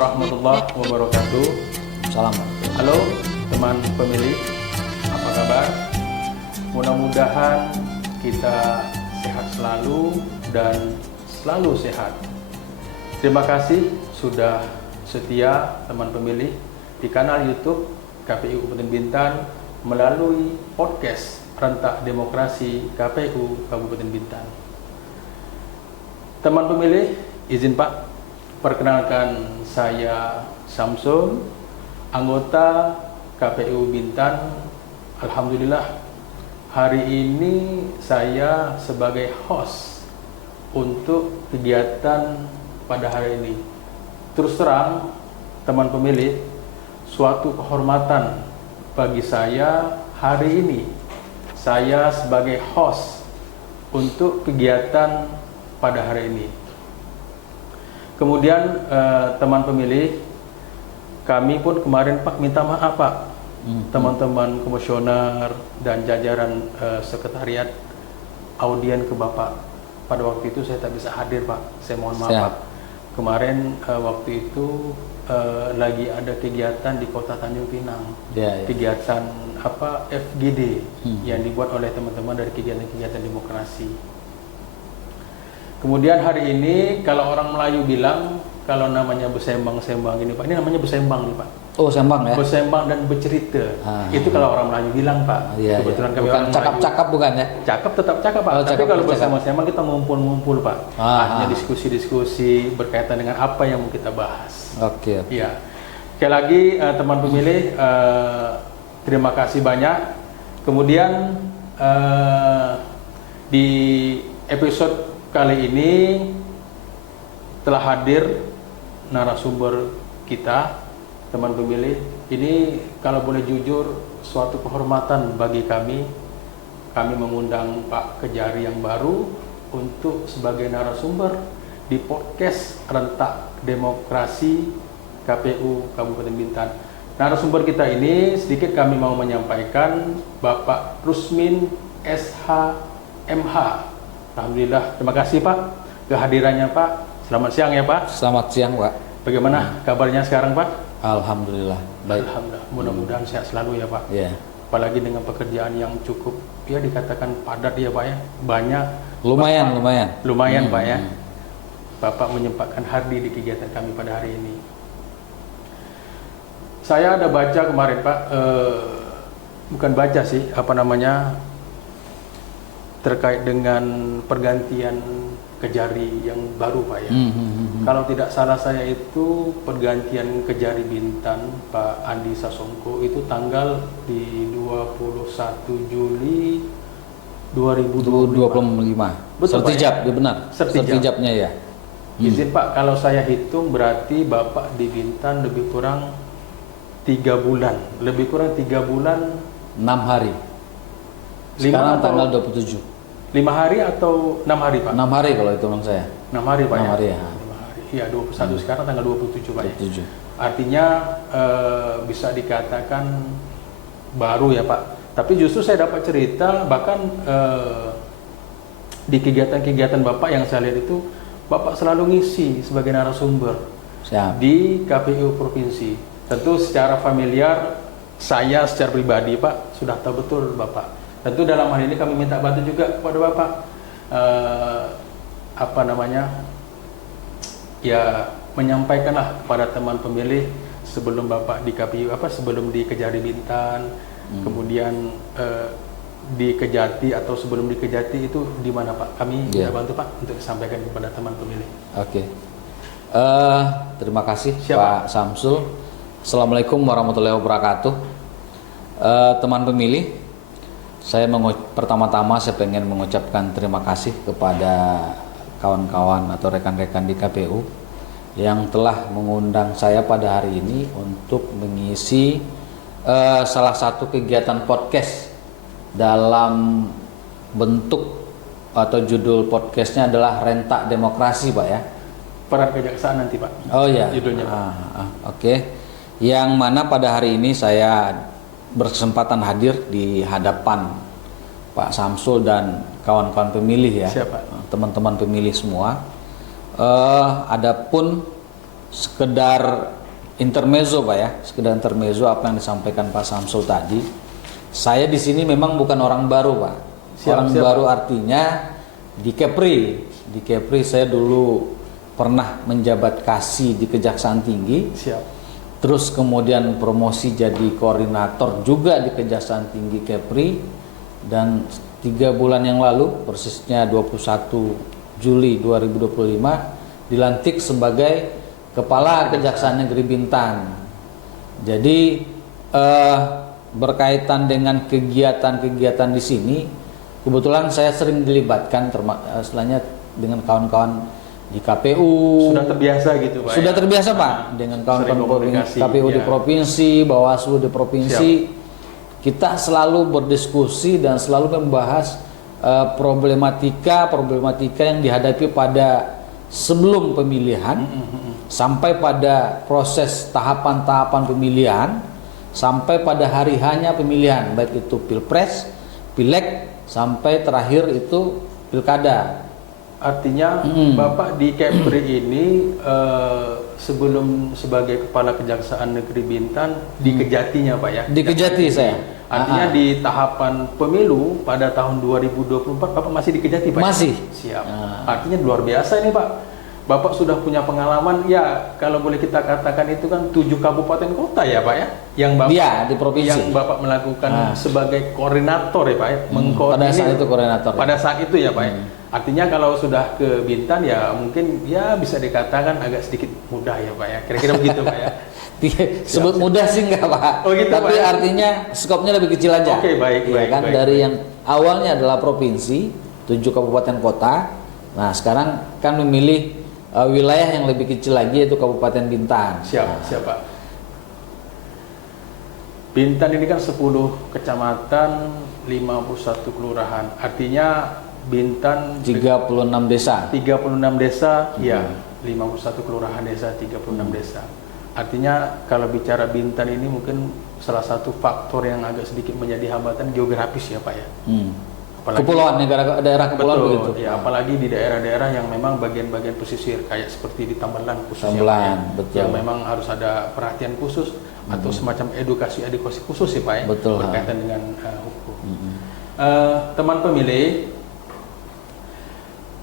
warahmatullahi wabarakatuh. Salam. Halo teman pemilih, apa kabar? Mudah-mudahan kita sehat selalu dan selalu sehat. Terima kasih sudah setia teman pemilih di kanal YouTube KPU Kabupaten Bintan melalui podcast Rentak Demokrasi KPU Kabupaten Bintan. Teman pemilih, izin Pak, perkenalkan saya Samsul, anggota KPU Bintan. Alhamdulillah, hari ini saya sebagai host untuk kegiatan pada hari ini. Terus terang, teman pemilih, suatu kehormatan bagi saya hari ini. Saya sebagai host untuk kegiatan pada hari ini. Kemudian teman pemilih, kami pun kemarin Pak minta maaf Pak, teman-teman komisioner dan jajaran sekretariat audien ke Bapak. Pada waktu itu saya tak bisa hadir Pak, saya mohon maaf Pak. Kemarin waktu itu lagi ada kegiatan di Kota Tanjung Pinang, kegiatan FGD yang dibuat oleh teman-teman dari kegiatan-kegiatan demokrasi. Kemudian hari ini kalau orang Melayu bilang kalau namanya bersembang-sembang ini Pak, ini namanya bersembang nih Pak. Oh, sembang ya? Bersembang dan bercerita. Itu kalau orang Melayu bilang Pak. Kebetulan kami bukan orang cakap-cakap bukan ya? Cakap tetap cakap Pak. Tapi kalau bersembang-sembang kita ngumpul-ngumpul Pak. Artinya diskusi-diskusi berkaitan dengan apa yang mau kita bahas. Oke. Iya. Sekali lagi teman pemilih, terima kasih banyak. Kemudian di episode kali ini telah hadir narasumber kita, teman pemilih. Ini kalau boleh jujur suatu kehormatan bagi kami. Kami mengundang Pak Kejari yang baru untuk sebagai narasumber di podcast Rentak Demokrasi KPU Kabupaten Bintan. Narasumber kita ini sedikit kami mau menyampaikan Bapak Rusmin SH.MH. Alhamdulillah, terima kasih Pak kehadirannya Pak. Selamat siang ya Pak. Selamat siang Pak. Bagaimana kabarnya sekarang Pak? Alhamdulillah baik. Alhamdulillah, mudah-mudahan sehat selalu ya Pak. Iya. Apalagi dengan pekerjaan yang cukup ya dikatakan padat ya Pak ya. Banyak. Lumayan Pak ya. Bapak menyempatkan hadir di kegiatan kami pada hari ini. Saya ada baca kemarin Pak, bukan baca sih, terkait dengan pergantian Kejari yang baru Pak ya. Kalau tidak salah saya itu pergantian Kejari Bintan Pak Andi Sasongko itu tanggal di 21 Juli 2025. Betul Sertijab, Pak ya? benar. Sertijabnya ya. Izin Pak, kalau saya hitung berarti Bapak di Bintan lebih kurang 3 bulan. Lebih kurang 3 bulan 6 hari. Sekarang tanggal 27. 5 hari atau 6 hari Pak? 6 hari kalau hitungan saya. 6 hari Pak 6 hari ya. 5 hari. Iya, 21 sekarang tanggal 27 Pak 27. ya. Artinya bisa dikatakan baru ya Pak. Tapi justru saya dapat cerita bahkan di kegiatan-kegiatan Bapak yang saya lihat itu Bapak selalu ngisi sebagai narasumber di KPU Provinsi. Tentu secara familiar saya secara pribadi Pak sudah tahu betul Bapak. Tentu dalam hal ini kami minta bantu juga kepada Bapak ya menyampaikanlah kepada teman pemilih sebelum Bapak di KPU sebelum di Kejari Bintan, kemudian di Kejati atau sebelum di Kejati itu di mana Pak? Kami minta bantu Pak untuk disampaikan kepada teman pemilih. Oke. Terima kasih Siapa? Pak Samsul. Assalamualaikum warahmatullahi wabarakatuh. Teman pemilih, pertama-tama saya pengen mengucapkan terima kasih kepada kawan-kawan atau rekan-rekan di KPU yang telah mengundang saya pada hari ini untuk mengisi salah satu kegiatan podcast dalam bentuk atau judul podcastnya adalah Rentak Demokrasi Pak ya. Peran kejaksaan nanti Pak. Oh ya. Judulnya Pak. Oke. Yang mana pada hari ini saya berkesempatan hadir di hadapan Pak Samsul dan kawan-kawan pemilih ya. Siapa? Teman-teman pemilih semua. Adapun sekedar intermezzo Pak ya, sekedar intermezzo apa yang disampaikan Pak Samsul tadi. Saya di sini memang bukan orang baru Pak. Orang baru artinya di Kepri. Di Kepri saya dulu pernah menjabat kasih di Kejaksaan Tinggi. Siap. Terus kemudian promosi jadi koordinator juga di Kejaksaan Tinggi Kepri, dan 3 bulan yang lalu persisnya 21 Juli 2025 dilantik sebagai Kepala Kejaksaan Negeri Bintan. Jadi berkaitan dengan kegiatan-kegiatan di sini, kebetulan saya sering dilibatkan istilahnya dengan kawan-kawan di KPU. Sudah terbiasa gitu Pak. Sudah ya? terbiasa Pak dengan kawan-kawan KPU di provinsi, Bawaslu di provinsi. Siap. Kita selalu berdiskusi dan selalu membahas problematika yang dihadapi pada sebelum pemilihan sampai pada proses tahapan-tahapan pemilihan sampai pada hari hanya pemilihan, baik itu Pilpres, Pileg sampai terakhir itu Pilkada. Artinya Bapak di Kepri ini sebelum sebagai Kepala Kejaksaan Negeri Bintan di Kejatinya Pak ya? Di Kejati saya. Artinya di tahapan pemilu pada tahun 2024 Bapak masih di Kejati Pak? Masih. Siap. Artinya luar biasa ini Pak. Bapak sudah punya pengalaman ya, kalau boleh kita katakan itu kan 7 kabupaten kota ya Pak ya? Yang Bapak di provinsi. Yang Bapak melakukan sebagai koordinator ya Pak ya? Pada saat itu koordinator. Pada saat itu ya Pak ya? Artinya kalau sudah ke Bintan ya mungkin ya bisa dikatakan agak sedikit mudah ya Pak ya? Kira-kira begitu Pak ya? Sebut mudah sih enggak Pak, gitu, tapi Pak, ya? Artinya skopnya lebih kecil aja. Oke, baik, ya, baik, kan baik, dari baik. yang awalnya adalah provinsi 7 kabupaten kota, nah sekarang kan memilih wilayah yang lebih kecil lagi yaitu Kabupaten Bintan. Siap Pak. Bintan ini kan 10 kecamatan, 51 kelurahan. Artinya Bintan 36 desa. 36 desa, ya, 51 kelurahan desa, 36 desa. Artinya kalau bicara Bintan ini mungkin salah satu faktor yang agak sedikit menjadi hambatan geografis ya Pak ya. Apalagi, kepulauan, daerah kepulauan begitu. Ya, apalagi di daerah-daerah yang memang bagian-bagian pesisir kayak seperti di Tambelan khususnya Tambelan, Pak ya, betul. yang memang harus ada perhatian khusus atau semacam edukasi khusus ya Pak ya, betul, berkaitan dengan hukum. Teman pemilih,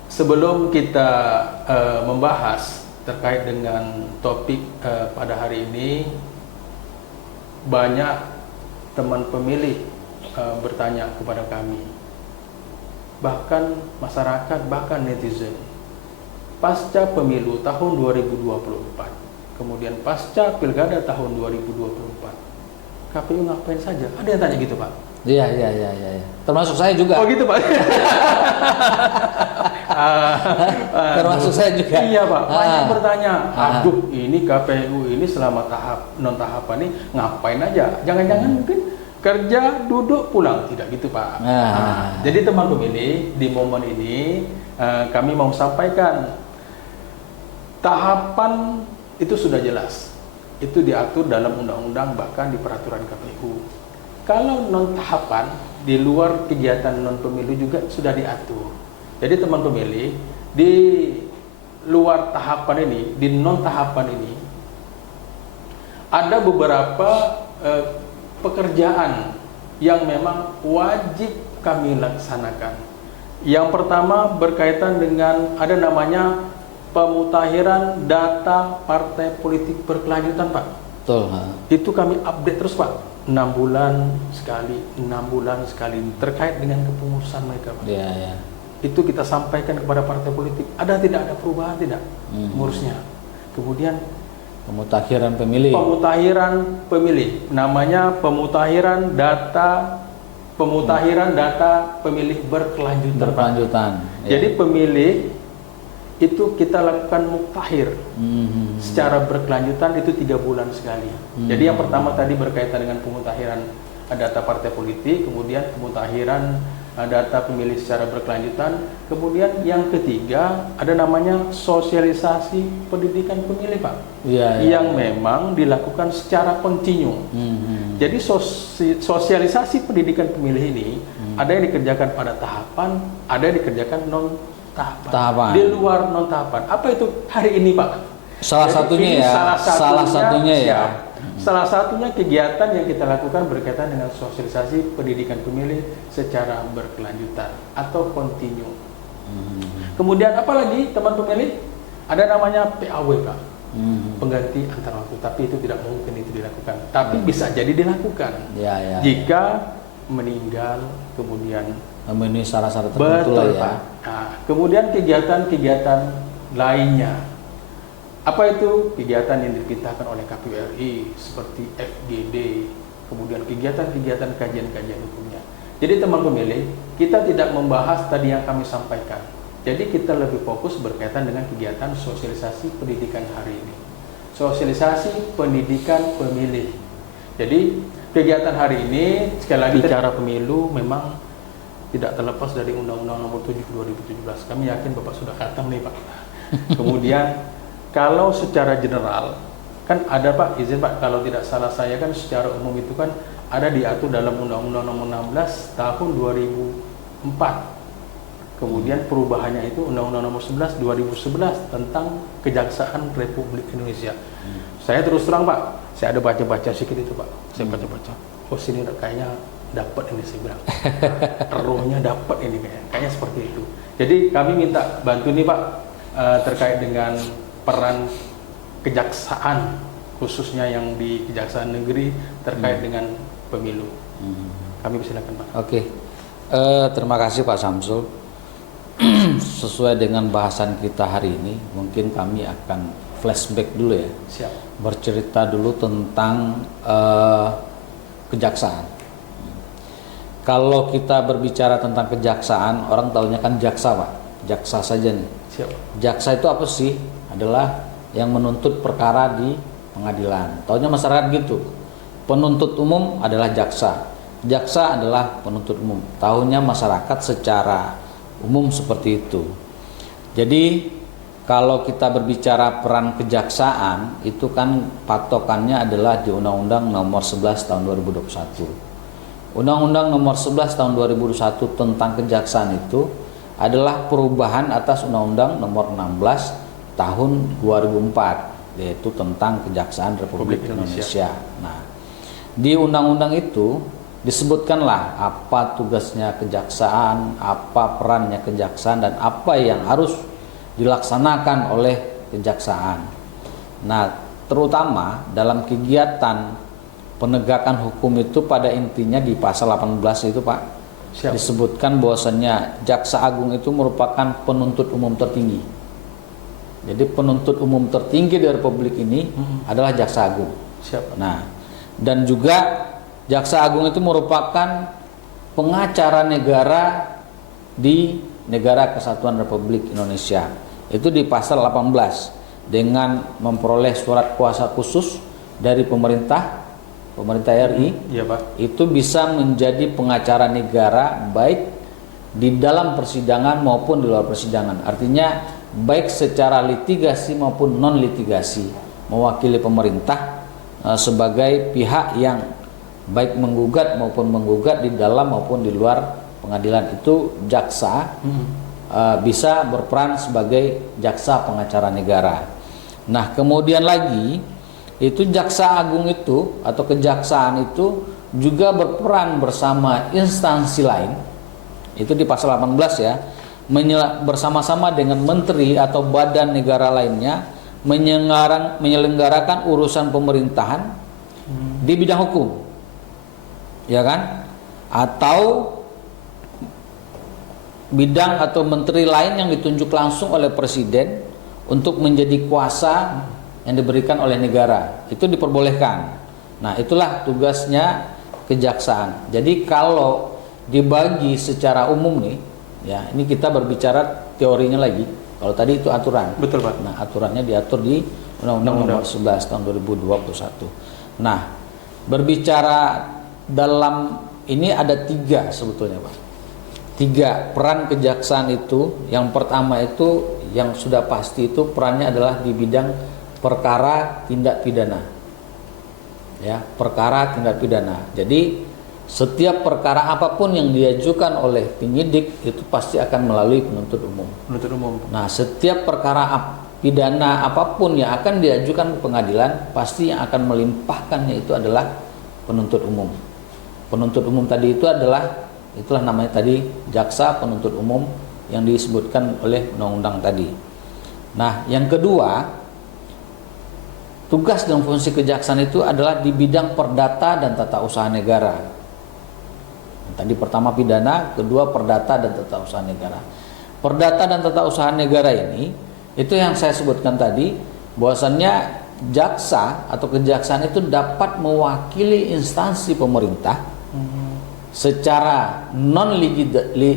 sebelum kita membahas terkait dengan topik pada hari ini, banyak teman pemilih bertanya kepada kami, bahkan masyarakat, bahkan netizen, pasca pemilu tahun 2024, kemudian pasca pilkada tahun 2024, KPU ngapain saja? Ada yang tanya gitu Pak? Iya. Termasuk saya juga. Oh gitu Pak? Termasuk saya juga. Iya Pak, banyak bertanya, aduh ini KPU ini selama non tahapan ini ngapain aja? Jangan-jangan mungkin kerja, duduk, pulang. Tidak gitu Pak. Jadi teman pemilih, di momen ini kami mau sampaikan, tahapan itu sudah jelas. Itu diatur dalam undang-undang, bahkan di peraturan KPU. Kalau non tahapan, di luar kegiatan non pemilu juga sudah diatur. Jadi teman pemilih, di luar tahapan ini, di non tahapan ini, ada beberapa pekerjaan yang memang wajib kami laksanakan. Yang pertama berkaitan dengan ada namanya pemutakhiran data partai politik berkelanjutan Pak. Betul. Itu kami update terus Pak, 6 bulan sekali terkait dengan kepengurusan mereka Pak. Iya. Itu kita sampaikan kepada partai politik, tidak ada perubahan tidak pengurusnya. Kemudian Pemutakhiran pemilih. Namanya pemutakhiran data pemilih berkelanjutan. Ya. Jadi pemilih itu kita lakukan mutakhir secara berkelanjutan itu 3 bulan sekali. Jadi yang pertama tadi berkaitan dengan pemutakhiran data partai politik, kemudian pemutakhiran data pemilih secara berkelanjutan, kemudian yang ketiga ada namanya sosialisasi pendidikan pemilih Pak, yang memang dilakukan secara kontinu. Jadi sosialisasi pendidikan pemilih ini ada yang dikerjakan pada tahapan, ada yang dikerjakan non tahapan. Di luar non tahapan. Apa itu hari ini Pak? Salah Jadi satunya ini ya, salah satunya ya. siap. Salah satunya kegiatan yang kita lakukan berkaitan dengan sosialisasi pendidikan pemilih secara berkelanjutan atau kontinu. Kemudian apa lagi teman pemilih? Ada namanya PAW Pak, pengganti antar waktu. Tapi itu tidak mungkin itu dilakukan. Tapi bisa jadi dilakukan Ya. jika meninggal kemudian Memenuhi syarat-syarat tertentu lah ya. Pak. Nah, kemudian kegiatan-kegiatan lainnya. Apa itu? Kegiatan yang dipintahkan oleh KPU RI seperti FGD, kemudian kegiatan-kegiatan kajian-kajian hukumnya. Jadi teman pemilih, kita tidak membahas tadi yang kami sampaikan. Jadi kita lebih fokus berkaitan dengan kegiatan sosialisasi pendidikan hari ini. Sosialisasi pendidikan pemilih. Jadi kegiatan hari ini sekali lagi bicara pemilu memang tidak terlepas dari Undang-Undang Nomor 7 2017. Kami yakin Bapak sudah khatam nih Pak. Kemudian kalau secara general kan ada Pak, izin Pak, kalau tidak salah saya kan secara umum itu kan ada diatur dalam Undang-Undang Nomor 16 tahun 2004. Kemudian perubahannya itu Undang-Undang Nomor 11 2011 tentang Kejaksaan Republik Indonesia. Saya terus terang Pak, saya ada baca-baca sedikit itu Pak. Saya baca-baca. Oh sini kayaknya dapat ini saya bilang. Rohnya dapat ini kayaknya seperti itu. Jadi kami minta bantu nih Pak terkait dengan peran kejaksaan khususnya yang di Kejaksaan Negeri terkait dengan pemilu. Kami persilakan Pak. Oke. Terima kasih Pak Samsul. Sesuai dengan bahasan kita hari ini, mungkin kami akan flashback dulu ya. Siap. Bercerita dulu tentang kejaksaan. Kalau kita berbicara tentang kejaksaan, orang tahunya kan jaksa Pak. Jaksa saja nih. Siap. Jaksa itu apa sih? Adalah yang menuntut perkara di pengadilan. Tahunya masyarakat gitu. Penuntut umum adalah jaksa. Jaksa adalah penuntut umum. Tahunya masyarakat secara umum seperti itu. Jadi kalau kita berbicara peran kejaksaan, itu kan patokannya adalah di Undang-Undang Nomor 11 tahun 2021. Undang-Undang Nomor 11 tahun 2021 tentang kejaksaan itu adalah perubahan atas Undang-Undang Nomor 16 tahun 2004, yaitu tentang Kejaksaan Republik Indonesia. Nah, di undang-undang itu disebutkanlah apa tugasnya kejaksaan, apa perannya kejaksaan, dan apa yang harus dilaksanakan oleh kejaksaan. Nah, terutama dalam kegiatan penegakan hukum itu pada intinya di pasal 18 itu Pak, disebutkan bahwasannya Jaksa Agung itu merupakan penuntut umum tertinggi. Jadi penuntut umum tertinggi di Republik ini adalah Jaksa Agung. Siap. Nah, dan juga Jaksa Agung itu merupakan pengacara negara di Negara Kesatuan Republik Indonesia. Itu di pasal 18 dengan memperoleh surat kuasa khusus dari pemerintah RI. Iya Pak. Itu bisa menjadi pengacara negara baik di dalam persidangan maupun di luar persidangan. Artinya baik secara litigasi maupun non litigasi, mewakili pemerintah sebagai pihak yang baik menggugat maupun menggugat di dalam maupun di luar pengadilan. Itu jaksa bisa berperan sebagai jaksa pengacara negara. Nah, kemudian lagi itu Jaksa Agung itu atau kejaksaan itu juga berperan bersama instansi lain. Itu di pasal 18 ya. Bersama-sama dengan menteri atau badan negara lainnya menyelenggarakan urusan pemerintahan di bidang hukum, ya kan? Atau bidang atau menteri lain yang ditunjuk langsung oleh presiden untuk menjadi kuasa yang diberikan oleh negara, itu diperbolehkan. Nah, itulah tugasnya kejaksaan. Jadi kalau dibagi secara umum nih, ya ini kita berbicara teorinya lagi. Kalau tadi itu aturan. Betul Pak. Nah, aturannya diatur di Undang-Undang Nomor 11 tahun 2021. Nah, berbicara dalam ini ada 3 sebetulnya Pak. 3 peran kejaksaan itu. Yang pertama itu yang sudah pasti itu perannya adalah di bidang perkara tindak pidana. Ya, perkara tindak pidana. Jadi setiap perkara apapun yang diajukan oleh penyidik itu pasti akan melalui penuntut umum. Penuntut umum. Nah, setiap perkara pidana apapun yang akan diajukan ke pengadilan, pasti yang akan melimpahkannya itu adalah penuntut umum. Penuntut umum tadi itu adalah, itulah namanya tadi, jaksa penuntut umum yang disebutkan oleh undang-undang tadi. Nah, yang kedua, tugas dan fungsi kejaksaan itu adalah di bidang perdata dan tata usaha negara. Tadi pertama pidana, kedua perdata dan tata usaha negara. Perdata dan tata usaha negara ini, itu yang saya sebutkan tadi, bahwasannya jaksa atau kejaksaan itu dapat mewakili instansi pemerintah secara non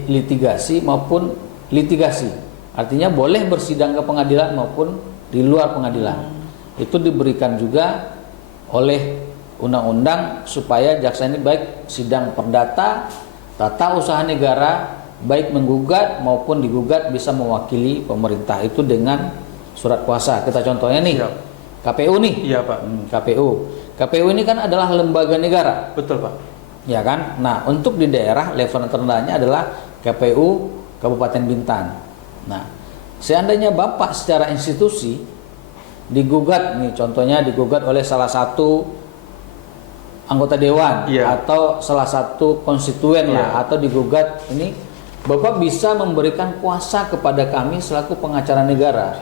litigasi maupun litigasi. Artinya boleh bersidang ke pengadilan maupun di luar pengadilan. Itu diberikan juga oleh undang-undang supaya jaksa ini baik sidang perdata, tata usaha negara, baik menggugat maupun digugat bisa mewakili pemerintah itu dengan surat kuasa. Kita contohnya nih, Siap. KPU nih. Iya Pak. KPU ini kan adalah lembaga negara. Betul Pak. Ya kan? Nah, untuk di daerah level terendahnya adalah KPU Kabupaten Bintan. Nah, seandainya Bapak secara institusi digugat nih, contohnya digugat oleh salah satu anggota dewan, Iya. atau salah satu konstituen Iya. lah, atau digugat ini, Bapak bisa memberikan kuasa kepada kami selaku pengacara negara.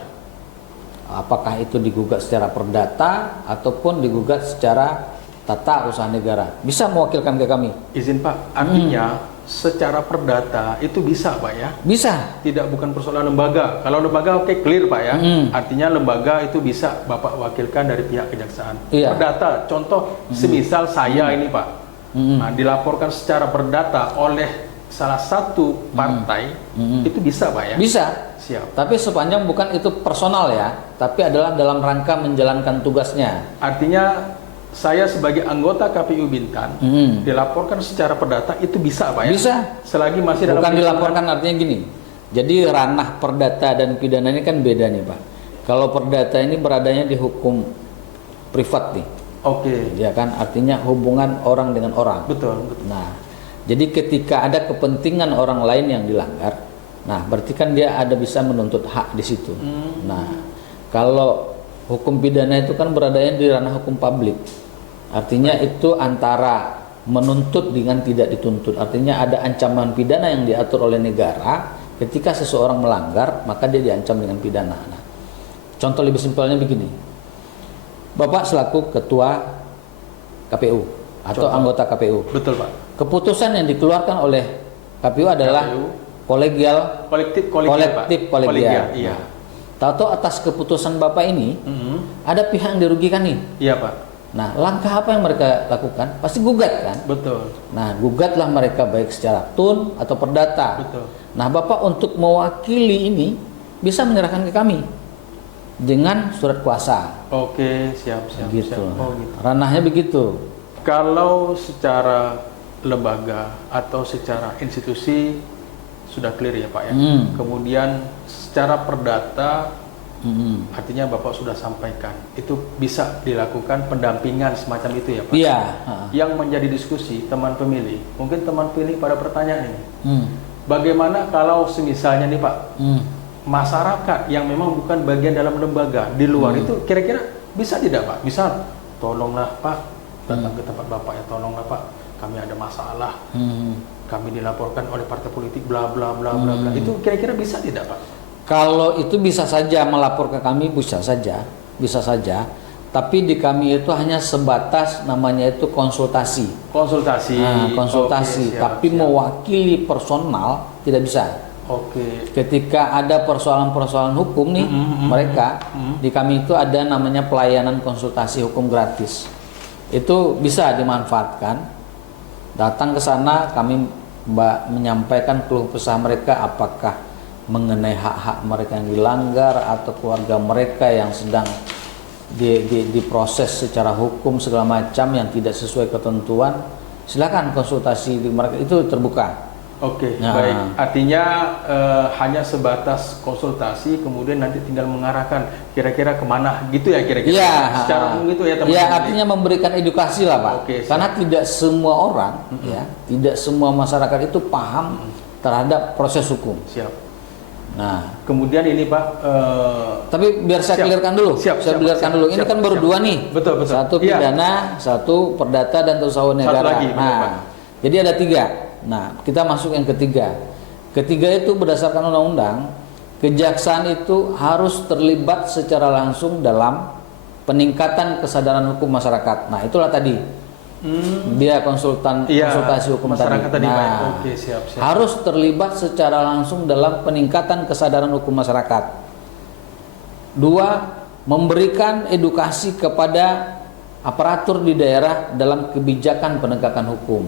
Apakah itu digugat secara perdata ataupun digugat secara tata usaha negara, bisa mewakilkan ke kami. Izin Pak, artinya secara perdata itu bisa Pak ya? Bisa. Tidak, bukan persoalan lembaga. Kalau lembaga oke, clear Pak ya. Mm. Artinya lembaga itu bisa Bapak wakilkan dari pihak kejaksaan. Iya. Perdata, contoh semisal saya ini Pak, nah, dilaporkan secara perdata oleh salah satu partai, itu bisa Pak ya? Bisa. Siap. Tapi sepanjang bukan itu personal ya, tapi adalah dalam rangka menjalankan tugasnya. Artinya saya sebagai anggota KPU Bintan dilaporkan secara perdata itu bisa Pak ya? Bisa. Selagi masih dalam Bukan hitungan- dilaporkan, artinya gini. Jadi ranah perdata dan pidana ini kan beda nih Pak. Kalau perdata ini beradanya di hukum privat nih, Oke. ya kan, artinya hubungan orang dengan orang. Betul, betul. Nah, jadi ketika ada kepentingan orang lain yang dilanggar, nah berarti kan dia ada bisa menuntut hak di situ. Nah, kalau hukum pidana itu kan beradanya di ranah hukum publik. Artinya itu antara menuntut dengan tidak dituntut. Artinya ada ancaman pidana yang diatur oleh negara. Ketika seseorang melanggar, maka dia diancam dengan pidana. Nah, contoh lebih simpelnya begini. Bapak selaku ketua KPU atau Contoh. anggota KPU. Betul Pak. Keputusan yang dikeluarkan oleh KPU adalah KPU. kolegial, Kolegial, iya. Tahu atas keputusan Bapak ini ada pihak yang dirugikan nih. Iya Pak. Nah, langkah apa yang mereka lakukan? Pasti gugat kan? Betul. Nah, gugatlah mereka baik secara tun atau perdata. Betul. Nah, Bapak untuk mewakili ini bisa menyerahkan ke kami dengan surat kuasa. Oke, siap. Gitu. Oh, gitu. Ranahnya begitu. Kalau secara lembaga atau secara institusi sudah clear ya Pak ya. Kemudian secara perdata, artinya Bapak sudah sampaikan, itu bisa dilakukan pendampingan semacam itu ya Pak. Iya. Yang menjadi diskusi teman pemilih, mungkin teman pemilih pada pertanyaan ini, bagaimana kalau semisalnya nih Pak, masyarakat yang memang bukan bagian dalam lembaga di luar itu kira-kira bisa tidak Pak? Misal, tolonglah Pak, datang ke tempat Bapak ya, tolonglah Pak, kami ada masalah, kami dilaporkan oleh partai politik bla bla bla bla bla. Itu kira-kira bisa tidak Pak? Kalau itu bisa saja melapor ke kami, bisa saja. Tapi di kami itu hanya sebatas namanya itu konsultasi. Konsultasi. Nah, konsultasi, Oke, siap, tapi siap. mewakili personal tidak bisa. Oke. Ketika ada persoalan-persoalan hukum nih, mereka di kami itu ada namanya pelayanan konsultasi hukum gratis. Itu bisa dimanfaatkan. Datang ke sana, kami menyampaikan keluh kesah mereka, apakah mengenai hak-hak mereka yang dilanggar atau keluarga mereka yang sedang diproses secara hukum segala macam yang tidak sesuai ketentuan. Silakan konsultasi di mereka, itu terbuka. Oke, Nah. baik. Artinya hanya sebatas konsultasi, kemudian nanti tinggal mengarahkan kira-kira kemana gitu ya kira-kira. Iya, Secara umum itu ya teman-teman. ya, artinya memberikan edukasi lah Pak. Oke, siap. Karena tidak semua orang, ya, tidak semua masyarakat itu paham terhadap proses hukum. Siap. Nah, Kemudian ini Pak, tapi biar saya Siap. clearkan dulu. Siap, Saya siap, clearkan siap, dulu. Ini siap, kan baru siap. dua nih. Betul, betul. Satu Iya. pidana, satu perdata dan tata usaha negara. lagi, benar, Pak. Nah, jadi ada tiga. Nah, kita masuk yang ketiga. Ketiga itu berdasarkan undang-undang, kejaksaan itu harus terlibat secara langsung dalam peningkatan kesadaran hukum masyarakat. Nah, itulah tadi. Dia konsultasi hukum masyarakat tadi, Pak. Nah, Oke, siap. harus terlibat secara langsung dalam peningkatan kesadaran hukum masyarakat. Dua, memberikan edukasi kepada aparatur di daerah dalam kebijakan penegakan hukum.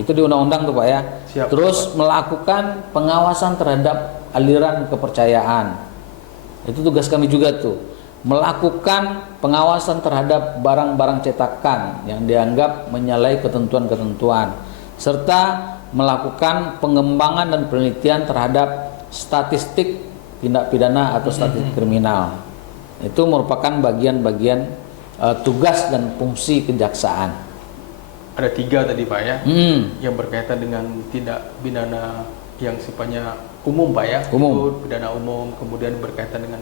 Itu di undang-undang tuh Pak ya. Siap, Terus melakukan pengawasan terhadap aliran kepercayaan. Itu tugas kami juga tuh. Melakukan pengawasan terhadap barang-barang cetakan yang dianggap menyalahi ketentuan-ketentuan, serta melakukan pengembangan dan penelitian terhadap statistik tindak pidana atau statistik kriminal. Itu merupakan bagian-bagian tugas dan fungsi kejaksaan. Ada 3 tadi Pak ya, yang berkaitan dengan tindak pidana yang sifatnya umum Pak ya, Umum. itu pidana umum, kemudian berkaitan dengan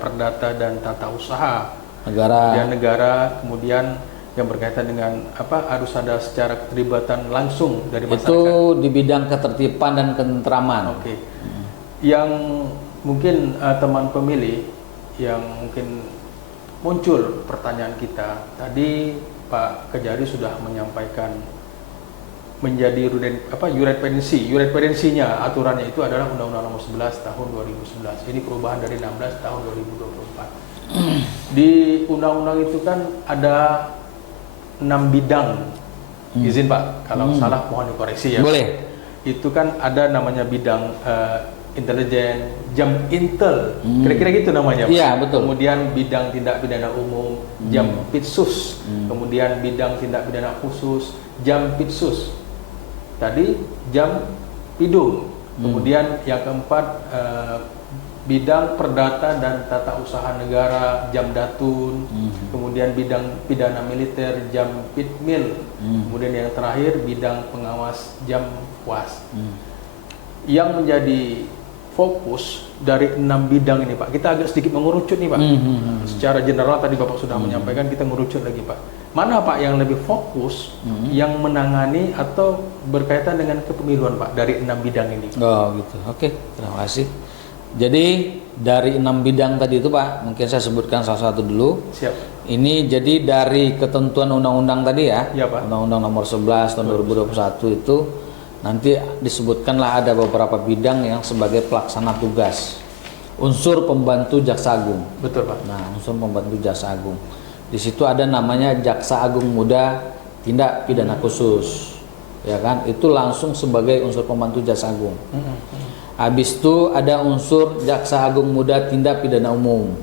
perdata dan tata usaha Negara. kemudian negara, kemudian yang berkaitan dengan harus ada secara keterlibatan langsung dari masyarakat. Itu di bidang ketertiban dan ketentraman. Oke. Yang mungkin teman pemilih yang mungkin muncul pertanyaan kita tadi, Pak Kejari sudah menyampaikan menjadi jurisprudensinya aturannya itu adalah Undang-Undang Nomor 11 Tahun 2011. Ini perubahan dari 16 Tahun 2024. Di undang-undang itu kan ada 6 bidang. Izin Pak, kalau salah mohon dikoreksi ya. Boleh. Itu kan ada namanya bidang intelijen, jam intel, kira-kira gitu namanya Pak. Iya, betul. Kemudian bidang tindak pidana umum, jam pitsus. Kemudian bidang tindak pidana khusus, jam pitsus. Tadi jam pidum. Kemudian yang keempat bidang perdata dan tata usaha negara, jam datun. Kemudian bidang pidana militer, jam pitmil. Kemudian yang terakhir bidang pengawas, jam was. Yang menjadi fokus dari 6 bidang ini Pak, kita agak sedikit mengerucut nih Pak. Secara general tadi Bapak sudah menyampaikan, kita mengerucut lagi Pak. Mana Pak yang lebih fokus yang menangani atau berkaitan dengan kepemiluan Pak dari 6 bidang ini? Oh gitu. Oke, terima kasih. Jadi dari 6 bidang tadi itu Pak, mungkin saya sebutkan salah satu dulu. Siap. Ini jadi dari ketentuan undang-undang tadi ya, Ya, Pak. Undang-Undang Nomor 11 Tahun 2021 itu nanti disebutkanlah ada beberapa bidang yang sebagai pelaksana tugas. Unsur pembantu jaksa agung. Betul Pak. Nah, unsur pembantu jaksa agung. Di situ ada namanya Jaksa Agung Muda Tindak Pidana Khusus. Ya kan? Itu langsung sebagai unsur pembantu jaksa agung. Habis itu ada unsur Jaksa Agung Muda Tindak Pidana Umum.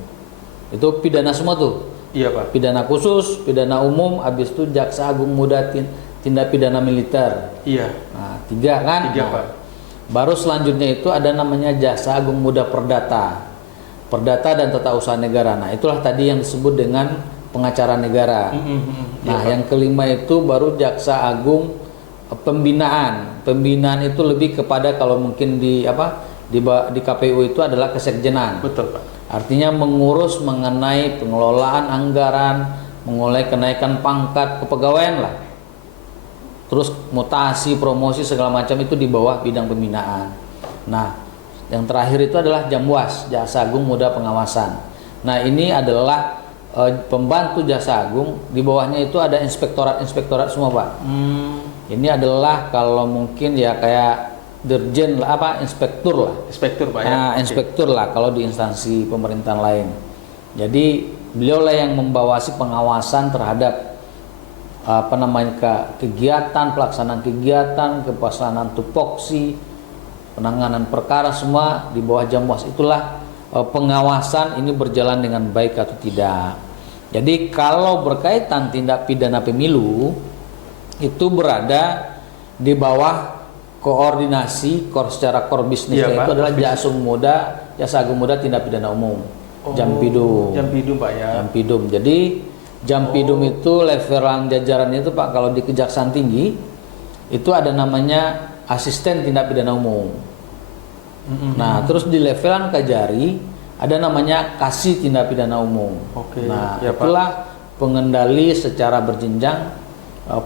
Itu pidana semua tuh. Iya Pak. Pidana khusus, pidana umum, habis itu Jaksa Agung Muda Tindak Pidana Militer. Iya. Nah, 3 kan? 3 Nah, Pak. baru selanjutnya itu ada namanya Jaksa Agung Muda Perdata. Perdata dan tata usaha negara. Nah, itulah tadi yang disebut dengan pengacara negara. Nah, yang kelima itu baru Jaksa Agung Pembinaan. Pembinaan itu lebih kepada kalau mungkin di KPU itu adalah kesekjenan. Betul Pak. Artinya mengurus mengenai pengelolaan anggaran, mengenai kenaikan pangkat kepegawaian lah. Terus mutasi, promosi segala macam itu di bawah bidang pembinaan. Nah, yang terakhir itu adalah Jamwas, Jaksa Agung Muda Pengawasan. Nah, ini adalah pembantu jaksa agung, di bawahnya itu ada inspektorat semua Pak. Ini adalah kalau mungkin ya kayak dirjen lah, inspektur lah. Inspektur Pak ya. Nah, inspektur lah kalau di instansi pemerintahan lain. Jadi beliau lah yang membawasi pengawasan terhadap kegiatan, pelaksanaan kegiatan, pelaksanaan tupoksi, penanganan perkara semua di bawah Jamwas. Itulah pengawasan ini berjalan dengan baik atau tidak. Jadi kalau berkaitan tindak pidana pemilu itu berada di bawah koordinasi secara core bisnisnya Iya, Pak. itu adalah Jaksa Agung Muda Tindak Pidana Umum. Jampidum. Jampidum Pak ya. Jampidum. Jadi Jampidum itu levelan jajarannya itu Pak, kalau di Kejaksaan Tinggi itu ada namanya asisten tindak pidana umum. Nah, terus di levelan Kajari ada namanya kasih tindak pidana umum. Oke, Nah, ya, Pak. itulah pengendali secara berjenjang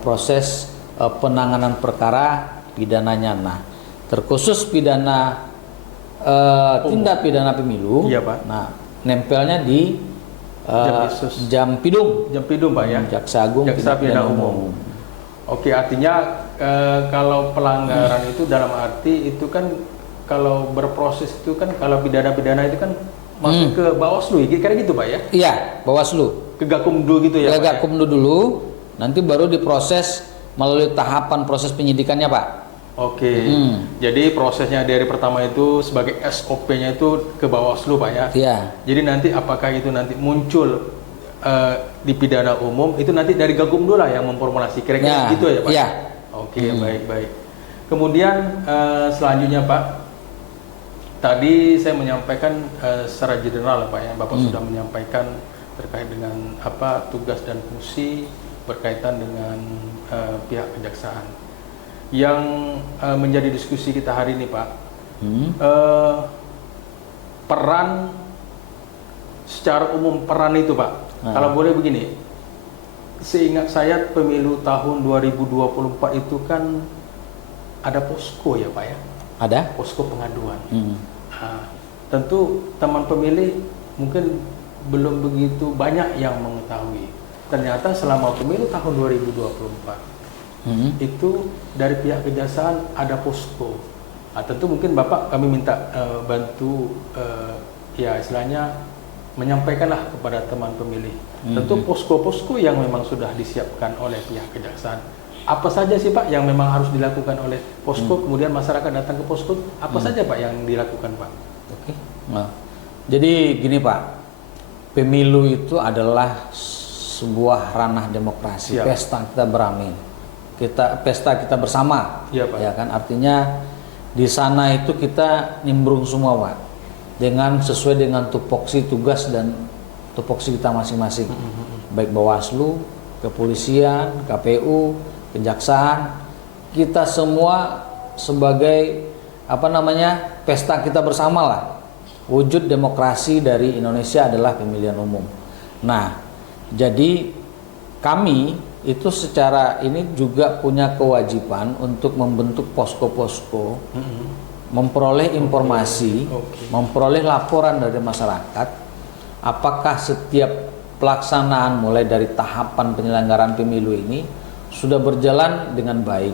proses penanganan perkara pidananya. Nah, terkhusus pidana tindak pidana pemilu. Iya, Pak. Nah, nempelnya di Jampidum. Jampidum, Jampidum, Pak ya. Jaksa Agung Jaksa Tindak Pidana Pidana Umum. Oke, artinya kalau pelanggaran itu dalam arti itu kan kalau berproses itu kan kalau pidana-pidana itu kan masuk ke Bawaslu, kira gitu, Pak ya? Iya, Bawaslu. Ke Gakumdu gitu ya, Pak ya? Gakumdu dulu, nanti baru diproses melalui tahapan proses penyidikannya, Pak. Oke, jadi prosesnya dari pertama itu sebagai SOP-nya itu ke Bawaslu, Pak ya? Iya. Jadi nanti apakah itu nanti muncul di pidana umum itu nanti dari Gakumdu lah yang memformulasi, kira-kira Ya, gitu ya, Pak? iya. Oke, baik. Kemudian selanjutnya, Pak, tadi saya menyampaikan secara general, Pak ya, Bapak sudah menyampaikan terkait dengan apa tugas dan fungsi berkaitan dengan pihak kejaksaan. Yang menjadi diskusi kita hari ini, Pak, peran secara umum peran itu, Pak. Kalau boleh begini, seingat saya pemilu tahun 2024 itu kan ada posko ya, Pak ya? Ada? Posko pengaduan. Nah, tentu teman pemilih mungkin belum begitu banyak yang mengetahui. Ternyata selama pemilu tahun 2024 itu dari pihak kejaksaan ada posko. Nah, tentu mungkin Bapak kami minta bantu ya istilahnya menyampaikanlah kepada teman pemilih. Tentu posko-posko yang memang sudah disiapkan oleh pihak kejaksaan. Apa saja sih, Pak, yang memang harus dilakukan oleh posko, kemudian masyarakat datang ke posko, apa saja, Pak, yang dilakukan, Pak? Oke. Nah, jadi gini, Pak, pemilu itu adalah sebuah ranah demokrasi, Siap. pesta kita beramai, pesta kita bersama, Iya, Pak. ya kan? Artinya di sana itu kita nimbrung semua, Pak, dengan sesuai dengan tupoksi tugas dan tupoksi kita masing-masing, baik Bawaslu, kepolisian, KPU, kejaksaan, kita semua sebagai pesta kita bersama lah. Wujud demokrasi dari Indonesia adalah pemilihan umum. Nah, jadi kami itu secara ini juga punya kewajiban untuk membentuk posko-posko, memperoleh informasi, memperoleh laporan dari masyarakat, apakah setiap pelaksanaan mulai dari tahapan penyelenggaraan pemilu ini sudah berjalan dengan baik.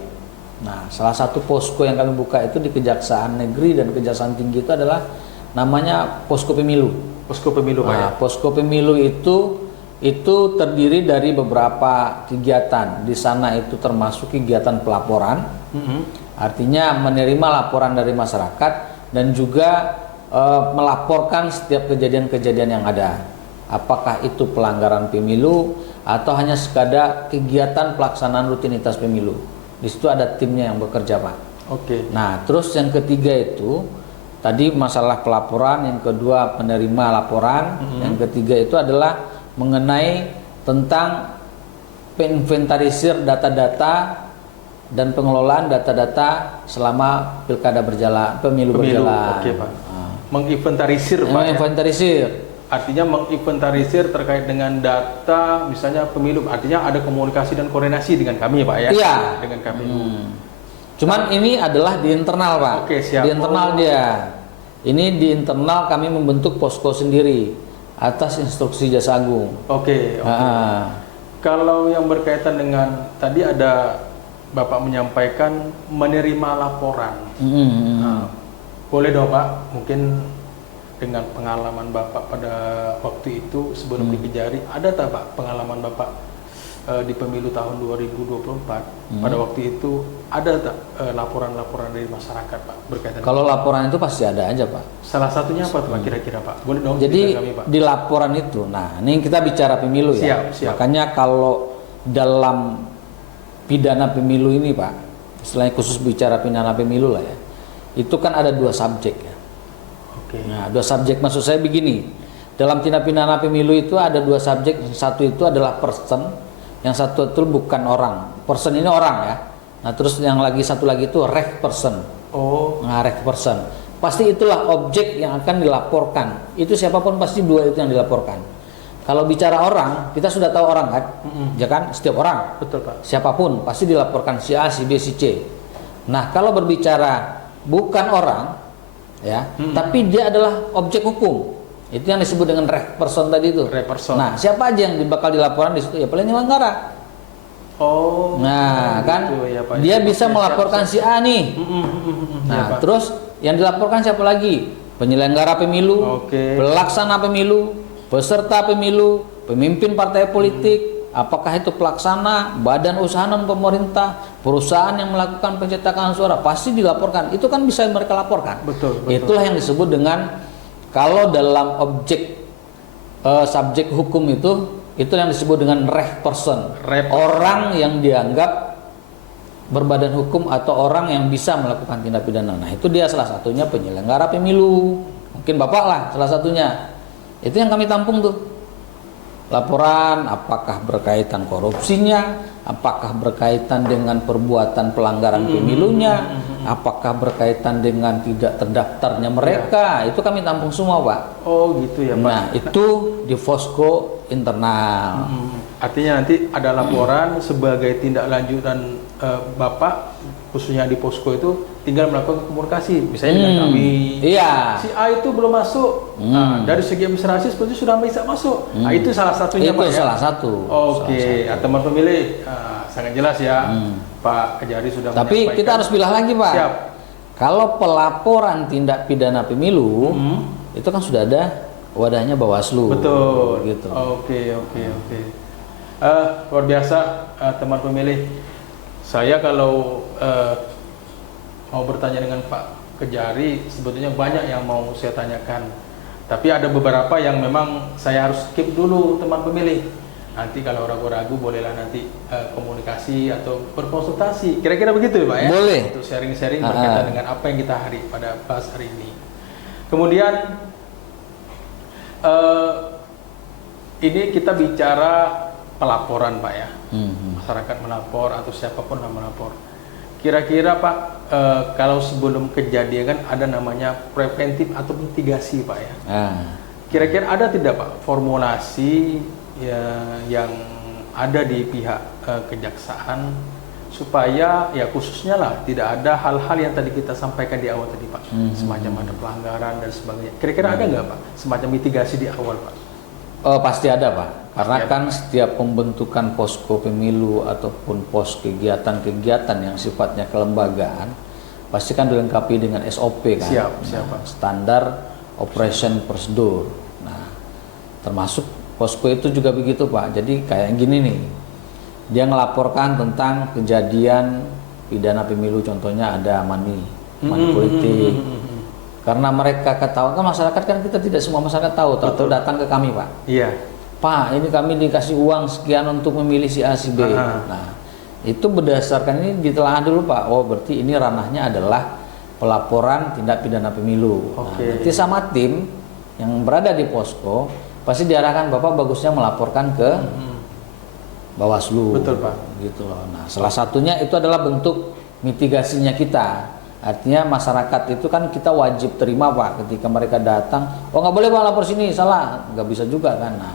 Nah, salah satu posko yang kami buka itu di Kejaksaan Negeri dan Kejaksaan Tinggi itu adalah namanya posko pemilu. Posko pemilu, Pak ya? Posko pemilu itu terdiri dari beberapa kegiatan. Di sana itu termasuk kegiatan pelaporan, artinya menerima laporan dari masyarakat dan juga melaporkan setiap kejadian-kejadian yang ada. Apakah itu pelanggaran pemilu atau hanya sekadar kegiatan pelaksanaan rutinitas pemilu. Di situ ada timnya yang bekerja, Pak. Oke. Nah, terus yang ketiga itu tadi masalah pelaporan, yang kedua penerima laporan, yang ketiga itu adalah mengenai tentang penginventarisir data-data dan pengelolaan data-data selama pilkada berjalan, pemilu berjalan. Oke, Pak. Menginventarisir, Pak. Menginventarisir. Artinya menginventarisir terkait dengan data, misalnya pemilu. Artinya ada komunikasi dan koordinasi dengan kami, Pak ya? Iya. Dengan KPU. Cuman ini adalah di internal, Pak. Oke, siap. Di internal dia. Ini di internal kami membentuk posko sendiri atas instruksi Jaksa Agung. Oke. Kalau yang berkaitan dengan tadi ada Bapak menyampaikan menerima laporan. Nah, boleh dong, Pak, mungkin dengan pengalaman Bapak pada waktu itu sebelum dikejaring, ada tak, Pak, pengalaman Bapak di pemilu tahun 2024 pada waktu itu ada tak laporan-laporan dari masyarakat, Pak, berkaitan? Kalau laporan itu pasti ada aja, Pak. Salah satunya apa tuh, Pak, kira-kira, Pak? Boleh dong Jadi cerita kami, Pak. di laporan itu, nah ini kita bicara pemilu ya. Siap. Makanya kalau dalam pidana pemilu ini, Pak, selain khusus bicara pidana pemilu lah ya, itu kan ada dua subjek ya. Oke. Nah, dua subjek maksud saya begini, dalam tindak pidana pemilu itu ada dua subjek, yang satu itu adalah person, yang satu itu bukan orang. Person ini orang ya. Nah, terus yang satu lagi itu rek person. Oh. Nah, rek person. pasti itulah objek yang akan dilaporkan. Itu siapapun pasti dua itu yang dilaporkan. Kalau bicara orang, kita sudah tahu orang kan, ya kan? Setiap orang, Betul Pak. siapapun pasti dilaporkan si A, si B, si C. Nah, kalau berbicara bukan orang, ya, tapi dia adalah objek hukum. Itu yang disebut dengan rek person tadi itu. Rek person. Nah, siapa aja yang bakal dilaporkan di situ? Ya penyelenggara. Oh. Nah, kan gitu ya, Pak. dia bisa Oke, melaporkan siap. si A nih. Ya, Nah, Pak. terus yang dilaporkan siapa lagi? Penyelenggara pemilu, Oke. pelaksana pemilu, peserta pemilu, pemimpin partai politik, apakah itu pelaksana, badan usaha non pemerintah, perusahaan yang melakukan pencetakan suara, pasti dilaporkan. Itu kan bisa mereka laporkan. Betul. Itulah yang disebut dengan, kalau dalam objek subjek hukum itu yang disebut dengan reh person. Orang yang dianggap berbadan hukum atau orang yang bisa melakukan tindak pidana. Nah, itu dia salah satunya penyelenggara pemilu. Mungkin Bapak lah salah satunya. Itu yang kami tampung tuh. Laporan apakah berkaitan korupsinya, apakah berkaitan dengan perbuatan pelanggaran pemilunya, apakah berkaitan dengan tidak terdaftarnya mereka. Itu kami tampung semua, Pak. Oh, gitu ya, Pak. Nah, itu di Posko internal. Artinya nanti ada laporan sebagai tindak lanjutan Bapak khususnya di posko itu tinggal melakukan komunikasi misalnya dengan kami. Iya. Si A itu belum masuk. Nah, dari segi administrasi seperti sudah bisa masuk. Nah, itu salah satunya Itu Pak ya. salah satu. Oke, teman pemilih sangat jelas ya. Pak Kejari sudah Tapi menyampaikan. kita harus bilang lagi, Pak. Siap. Kalau pelaporan tindak pidana pemilu itu kan sudah ada wadahnya Bawaslu. Betul. Gitu. Oke. Luar biasa teman pemilih. Saya kalau mau bertanya dengan Pak Kejari, sebetulnya banyak yang mau saya tanyakan. Tapi ada beberapa yang memang saya harus skip dulu teman pemilih. Nanti kalau ragu-ragu bolehlah nanti komunikasi atau berkonsultasi. Kira-kira begitu ya Pak ya? Boleh. Untuk sharing-sharing berkaitan dengan apa yang kita pada bahas hari ini. Kemudian ini kita bicara pelaporan Pak ya. Masyarakat melapor atau siapapun yang melapor. Kira-kira Pak, kalau sebelum kejadian kan ada namanya preventif atau mitigasi Pak ya. Kira-kira ada tidak Pak formulasi yang ada di pihak kejaksaan supaya ya khususnya lah tidak ada hal-hal yang tadi kita sampaikan di awal tadi Pak, semacam ada pelanggaran dan sebagainya. Kira-kira ada nggak Pak semacam mitigasi di awal Pak? Oh, pasti ada, Pak. Karena kan setiap pembentukan posko pemilu ataupun pos kegiatan-kegiatan yang sifatnya kelembagaan pasti kan dilengkapi dengan SOP kan. Siap, Pak. Standar Operation Prosedur. Nah, termasuk posko itu juga begitu, Pak. Jadi kayak gini nih. Dia ngelaporkan tentang kejadian pidana pemilu, contohnya ada money politik. Karena mereka ketahuan kan masyarakat kan kita tidak semua masyarakat tahu datang ke kami Pak. Iya. Pak, ini kami dikasih uang sekian untuk memilih si A si B. Nah, itu berdasarkan ini ditelaah dulu Pak. Oh, berarti ini ranahnya adalah pelaporan tindak pidana pemilu. Nah, nanti sama tim yang berada di posko pasti diarahkan Bapak bagusnya melaporkan ke Bawaslu. Betul Pak. Gitu loh. Nah, salah satunya itu adalah bentuk mitigasinya kita. Artinya masyarakat itu kan kita wajib terima Pak ketika mereka datang. Oh nggak boleh Pak lapor sini, salah. Nggak bisa juga kan. Nah,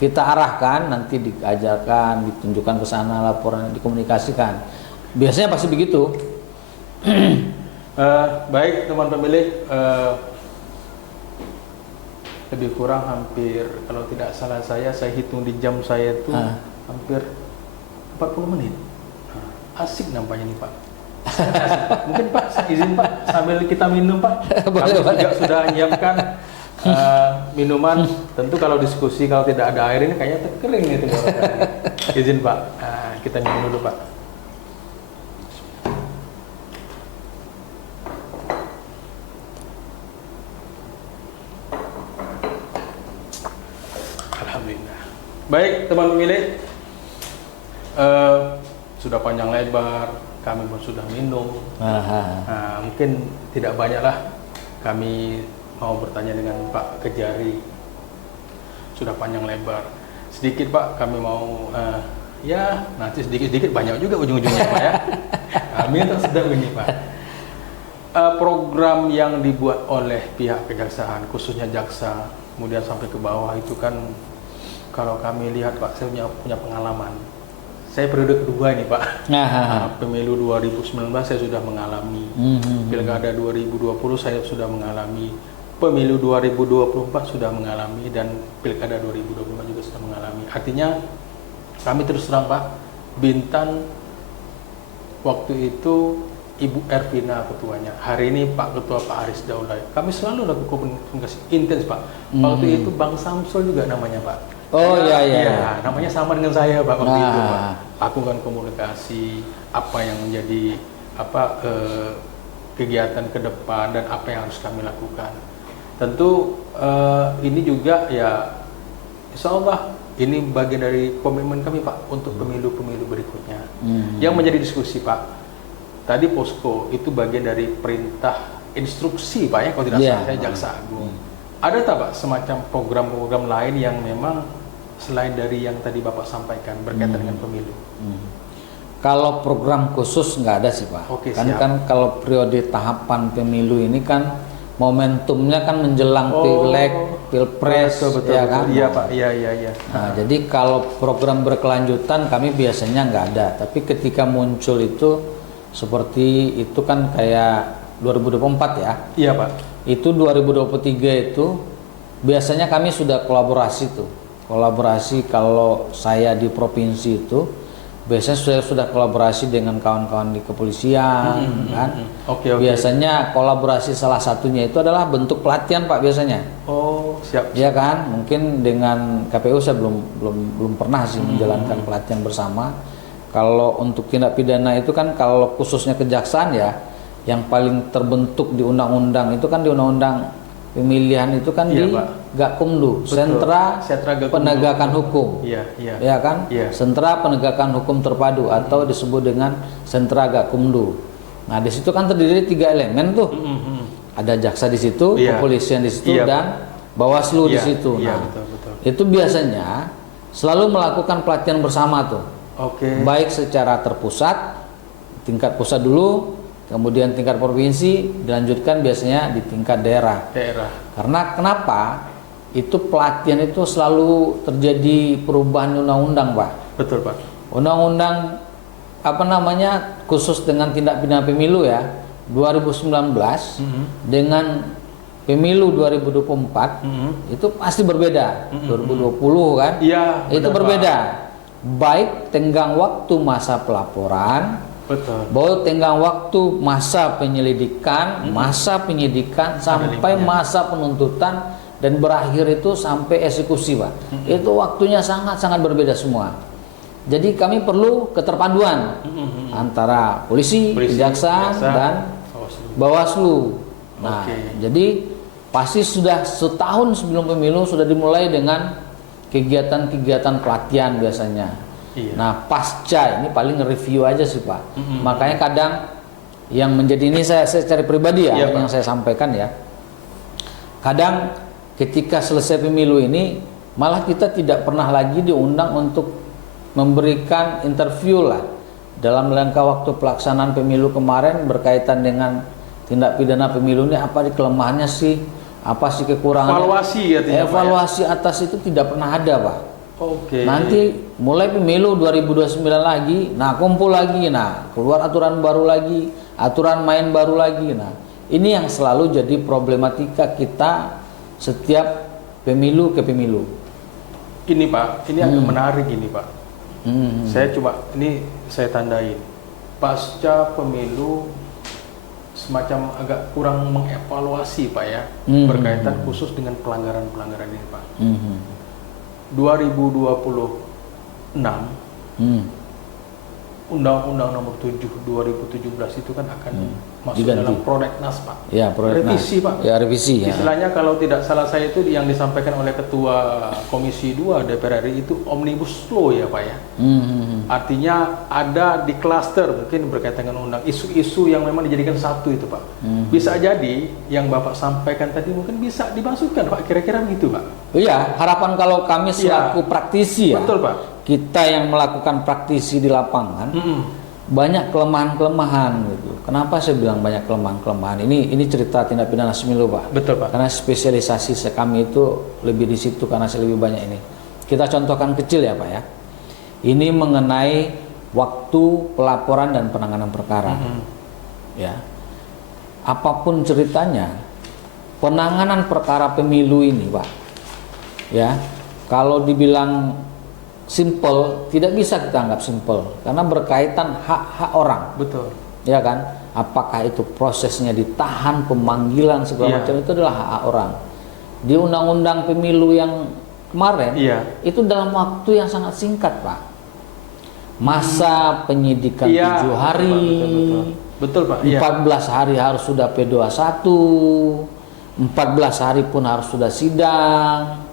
kita arahkan, nanti diajarkan, ditunjukkan ke sana laporan, dikomunikasikan. Biasanya pasti begitu. Baik teman pemilih, lebih kurang hampir kalau tidak salah saya hitung di jam saya itu hampir 40 menit. Asik nampaknya nih Pak. Mungkin Pak, saya izin Pak sambil kita minum Pak. Kami juga sudah menyiapkan minuman. Tentu kalau diskusi kalau tidak ada air ini kayaknya kering nih tenggorokan. Izin Pak, kita minum dulu Pak. Alhamdulillah. Baik teman pemilih, sudah panjang lebar. Kami pun sudah minum. Nah, mungkin tidak banyaklah kami mau bertanya dengan Pak Kejari. Sudah panjang lebar. Sedikit Pak, kami mau ya nanti sedikit-sedikit banyak juga ujung-ujungnya Pak ya. Kami tersedap ini Pak. program yang dibuat oleh pihak kejaksaan, khususnya jaksa, kemudian sampai ke bawah itu kan, kalau kami lihat Pak, saya punya pengalaman. Saya periode kedua ini Pak. Pemilu 2019 saya sudah mengalami, Pilkada 2020 saya sudah mengalami, Pemilu 2024 sudah mengalami, dan Pilkada 2024 juga sudah mengalami. Artinya kami terus terang Pak, Bintan waktu itu Ibu Ervina ketuanya, hari ini Pak Ketua Pak Aris Daulay. Kami selalu lakukan komunikasi intens Pak. Waktu itu Bang Samsul juga namanya Pak. Oh iya. Namanya sama dengan saya Pak waktu itu Pak. Lakukan komunikasi apa yang menjadi kegiatan ke depan dan apa yang harus kami lakukan. Tentu ini juga ya, insya Allah ini bagian dari komitmen kami Pak untuk pemilu-pemilu berikutnya. Yang menjadi diskusi Pak, tadi posko itu bagian dari perintah instruksi Pak ya, kalau tidak salah saya Jaksa Agung. Ada tak Pak semacam program-program lain yang memang selain dari yang tadi Bapak sampaikan berkaitan dengan pemilu? Kalau program khusus nggak ada sih Pak. Oke, kan kalau periode tahapan pemilu ini kan momentumnya kan menjelang pileg, pilpres, betul, ya kan? Iya Pak, iya. Nah, jadi kalau program berkelanjutan kami biasanya nggak ada. Tapi ketika muncul itu seperti itu kan kayak 2024 ya. Iya Pak. Itu 2023 itu biasanya kami sudah kolaborasi tuh. Kolaborasi kalau saya di provinsi itu biasanya sudah kolaborasi dengan kawan-kawan di kepolisian kan. Oke. Biasanya kolaborasi salah satunya itu adalah bentuk pelatihan Pak biasanya. Oh, siap. Ya kan? Mungkin dengan KPU saya belum pernah sih menjalankan pelatihan bersama. Kalau untuk tindak pidana itu kan kalau khususnya kejaksaan ya, yang paling terbentuk di undang-undang itu kan di undang-undang pemilihan itu kan di Gakumdu, Sentra Penegakan Hukum. Iya. Ya kan? Sentra Penegakan Hukum Terpadu atau disebut dengan Sentra Gakumdu. Nah, di situ kan terdiri 3 elemen tuh. Ada jaksa di situ, kepolisian di situ, dan Bawaslu di situ. Nah, betul. itu biasanya selalu melakukan pelatihan bersama tuh. Baik secara terpusat, tingkat pusat dulu, kemudian tingkat provinsi, dilanjutkan biasanya di tingkat daerah. Karena kenapa? Itu pelatihan itu selalu terjadi perubahan undang-undang Pak. Betul Pak. Undang-undang khusus dengan tindak pidana pemilu ya, 2019 dengan pemilu 2024 itu pasti berbeda. 2020 kan? Iya. Itu berbeda. Baik tenggang waktu masa pelaporan, bahwa tenggang waktu masa penyelidikan, masa penyidikan sampai masa penuntutan dan berakhir itu sampai eksekusi Pak. Itu waktunya sangat-sangat berbeda semua. Jadi kami perlu keterpaduan antara polisi, kejaksaan dan Bawaslu. Nah, jadi pasti sudah setahun sebelum pemilu sudah dimulai dengan kegiatan-kegiatan pelatihan biasanya. Nah, pasca ini paling review aja sih Pak. Makanya kadang yang menjadi ini saya secara pribadi ya, yang saya sampaikan ya. Kadang ketika selesai pemilu ini malah kita tidak pernah lagi diundang untuk memberikan interview lah dalam rangka waktu pelaksanaan pemilu kemarin berkaitan dengan tindak pidana pemilu ini, apa kelemahannya sih, apa sih kekurangannya. Evaluasi atas itu tidak pernah ada Pak. Nanti mulai pemilu 2029 lagi, nah kumpul lagi, nah keluar aturan baru lagi, aturan main baru lagi. Nah ini yang selalu jadi problematika kita setiap pemilu ke pemilu. Ini Pak, ini agak menarik ini Pak. Saya tandain pasca pemilu semacam agak kurang mengevaluasi Pak ya, berkaitan khusus dengan pelanggaran-pelanggaran ini Pak. 2026 Undang-Undang Nomor 7 2017 itu kan akan masuk diganti dalam prolegnas Pak. Ya, revisi Pak. Ya, revisi ya. Istilahnya kalau tidak salah saya itu yang disampaikan oleh Ketua Komisi 2 DPR RI itu omnibus law ya Pak ya. Artinya ada di klaster mungkin berkaitan dengan undang isu-isu yang memang dijadikan satu itu Pak. Bisa jadi yang Bapak sampaikan tadi mungkin bisa dimasukkan Pak, kira-kira begitu Pak. Iya, harapan kalau kami selaku praktisi ya. Betul Pak. Kita yang melakukan praktisi di lapangan, banyak kelemahan-kelemahan gitu. Kenapa saya bilang banyak kelemahan-kelemahan? Ini cerita tindak pidana pemilu, Pak. Betul, Pak. Karena spesialisasi kami itu lebih di situ karena saya lebih banyak ini. Kita contohkan kecil ya, Pak ya. Ini mengenai waktu pelaporan dan penanganan perkara. Ya. Apapun ceritanya, penanganan perkara pemilu ini, Pak. Ya. Kalau dibilang simple, tidak bisa kita anggap simple karena berkaitan hak-hak orang. Betul. Ya kan? Apakah itu prosesnya ditahan, pemanggilan segala macam, itu adalah hak orang. Di undang-undang pemilu yang kemarin itu dalam waktu yang sangat singkat, Pak. Masa penyidikan 7 hari. Betul, Pak. 14 hari harus sudah P21. 14 hari pun harus sudah sidang.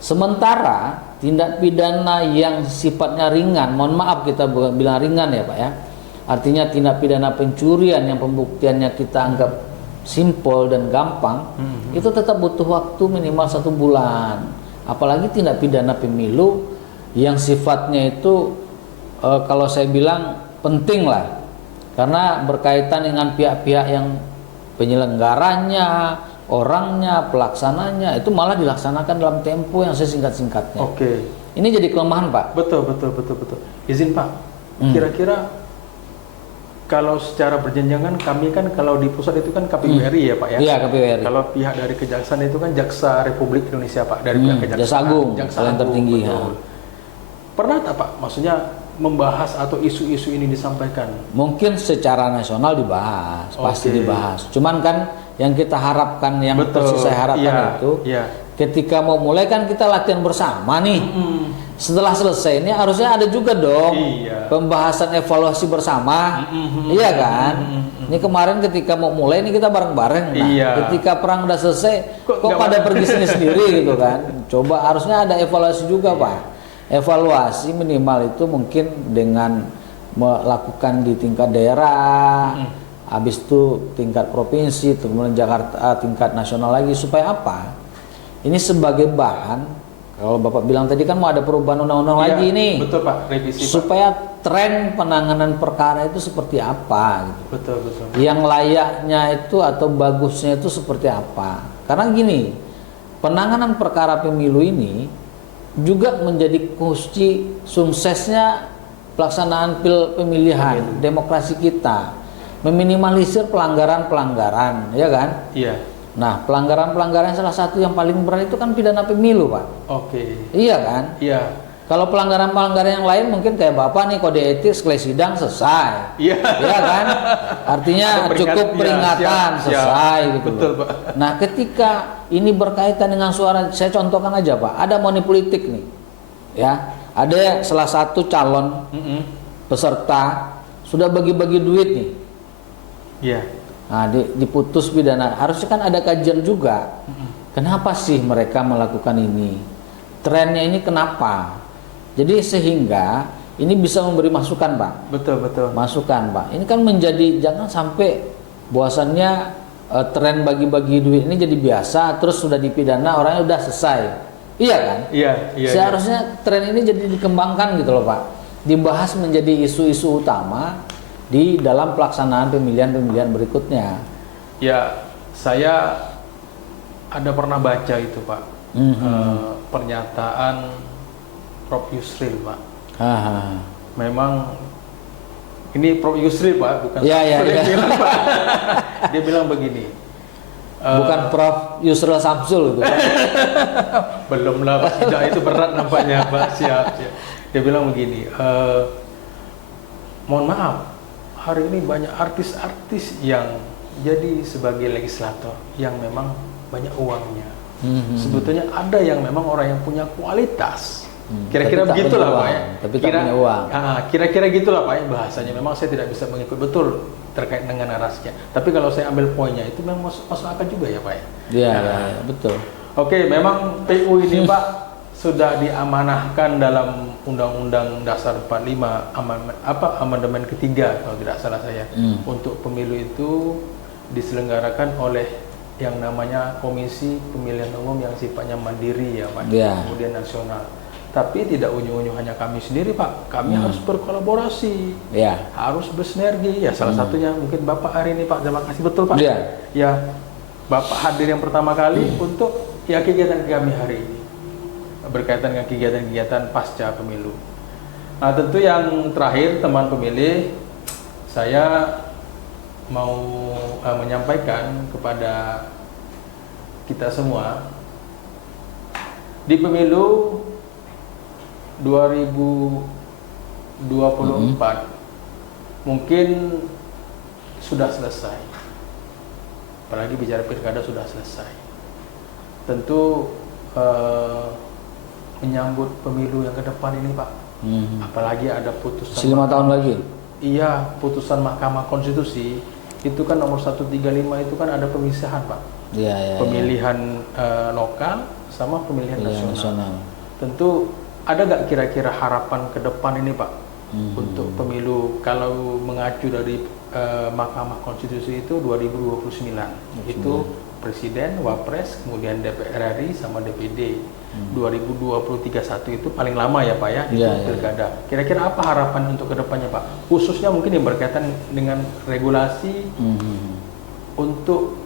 Sementara tindak pidana yang sifatnya ringan, mohon maaf kita bilang ringan ya Pak ya, artinya tindak pidana pencurian yang pembuktiannya kita anggap simpel dan gampang, itu tetap butuh waktu minimal 1 bulan. Apalagi tindak pidana pemilu yang sifatnya itu kalau saya bilang penting lah, karena berkaitan dengan pihak-pihak yang penyelenggaranya, orangnya, pelaksananya, itu malah dilaksanakan dalam tempo yang sesingkat-singkatnya. Oke. Ini jadi kelemahan, Pak. Betul. Izin, Pak. Kira-kira kalau secara berjenjangan, kami kan kalau di pusat itu kan KPU RI ya, Pak ya? Iya, KPU RI. Kalau pihak dari Kejaksaan itu kan Jaksa Republik Indonesia, Pak, dari pihak Kejaksaan. Jaksa Agung, Jaksa yang tertinggi. Betul. Pernah tak, Pak? Maksudnya membahas atau isu-isu ini disampaikan? Mungkin secara nasional dibahas, pasti dibahas. Cuman kan yang kita harapkan, yang persis saya harapkan itu, ketika mau mulai kan kita latihan bersama nih. Setelah selesai ini harusnya ada juga dong pembahasan evaluasi bersama, iya kan? Ini kemarin ketika mau mulai ini kita bareng-bareng. Nah, ketika perang udah selesai, kok pada pergi sendiri gitu kan? Coba harusnya ada evaluasi juga, Pak. Evaluasi minimal itu mungkin dengan melakukan di tingkat daerah, habis itu tingkat provinsi, kemudian Jakarta, tingkat nasional lagi, supaya apa? Ini sebagai bahan, kalau Bapak bilang tadi kan mau ada perubahan undang-undang lagi nih. Betul, Pak, revisi, supaya tren penanganan perkara itu seperti apa gitu. Betul. Yang layaknya itu atau bagusnya itu seperti apa? Karena gini, penanganan perkara pemilu ini juga menjadi kunci suksesnya pelaksanaan pemilihan demokrasi kita, meminimalisir pelanggaran-pelanggaran, ya kan? Iya. Nah, pelanggaran-pelanggaran salah satu yang paling berat itu kan pidana pemilu, Pak. Oke. Iya kan? Iya. Kalau pelanggaran-pelanggaran yang lain mungkin kayak Bapak nih, kode etik sekali sidang selesai. Iya. Iya kan? Artinya cukup peringatan selesai gitu. Betul, Pak. Nah, ketika ini berkaitan dengan suara, saya contohkan aja, Pak. Ada money politik nih. Ya, ada salah satu calon peserta sudah bagi-bagi duit nih. Iya. Nah, diputus pidana. Harusnya kan ada kajian juga. Kenapa sih mereka melakukan ini? Trennya ini kenapa? Jadi sehingga ini bisa memberi masukan, Pak. Betul. Masukan, Pak. Ini kan menjadi, jangan sampai bahwasannya tren bagi-bagi duit ini jadi biasa, terus sudah dipidana orangnya udah selesai. Iya kan? Iya. Seharusnya tren ini jadi dikembangkan gitu loh, Pak. Dibahas menjadi isu-isu utama di dalam pelaksanaan pemilihan-pemilihan berikutnya. Ya, saya ada pernah baca itu, Pak. Pernyataan Prof. Yusril, Pak. Memang ini Prof. Yusril, Pak, bukan bilang, Pak. Dia bilang begini. Bukan Prof. Yusril Samsul itu, Pak. Belum lah, Pak. Tidak, itu berat nampaknya, Pak. Siap. Dia bilang begini. Mohon maaf, hari ini banyak artis-artis yang jadi sebagai legislator yang memang banyak uangnya. Sebetulnya ada yang memang orang yang punya kualitas. Kira-kira begitulah, Pak ya. Tapi tak punya uang. Kira-kira gitulah, Pak ya, bahasanya. Memang saya tidak bisa mengikut betul terkait dengan narasinya. Tapi kalau saya ambil poinnya itu memang masuk akal juga ya, Pak ya. Iya, betul. Oke, memang PU ini, Pak, sudah diamanahkan dalam Undang-Undang Dasar 45 amandemen ketiga kalau tidak salah saya. Untuk pemilu itu diselenggarakan oleh yang namanya Komisi Pemilihan Umum yang sifatnya mandiri ya, Pak. Kemudian nasional. Tapi tidak unyu-unyu hanya kami sendiri Pak, kami harus berkolaborasi, Ya. harus bersinergi. Ya salah satunya mungkin Bapak hari ini Pak, terima kasih betul Pak. Iya. Ya Bapak hadir yang pertama kali untuk ya kegiatan kami hari ini berkaitan dengan kegiatan-kegiatan pasca pemilu. Nah tentu yang terakhir teman pemilih, saya mau menyampaikan kepada kita semua di pemilu 2024 mungkin sudah selesai, apalagi bicara pilkada sudah selesai. Tentu menyambut pemilu yang ke depan ini Pak, apalagi ada putusan 5 tahun lagi. Iya, putusan Mahkamah Konstitusi itu kan nomor 135 itu kan ada pemisahan Pak, Iya. pemilihan lokal sama pemilihan nasional. Nasional. Tentu ada nggak kira-kira harapan ke depan ini Pak untuk pemilu kalau mengacu dari Mahkamah Konstitusi itu 2029 itu Presiden, Wapres, kemudian DPR RI sama DPD. 2023 itu paling lama ya Pak ya, itu pilkada. Kira-kira apa harapan untuk kedepannya Pak? Khususnya mungkin yang berkaitan dengan regulasi untuk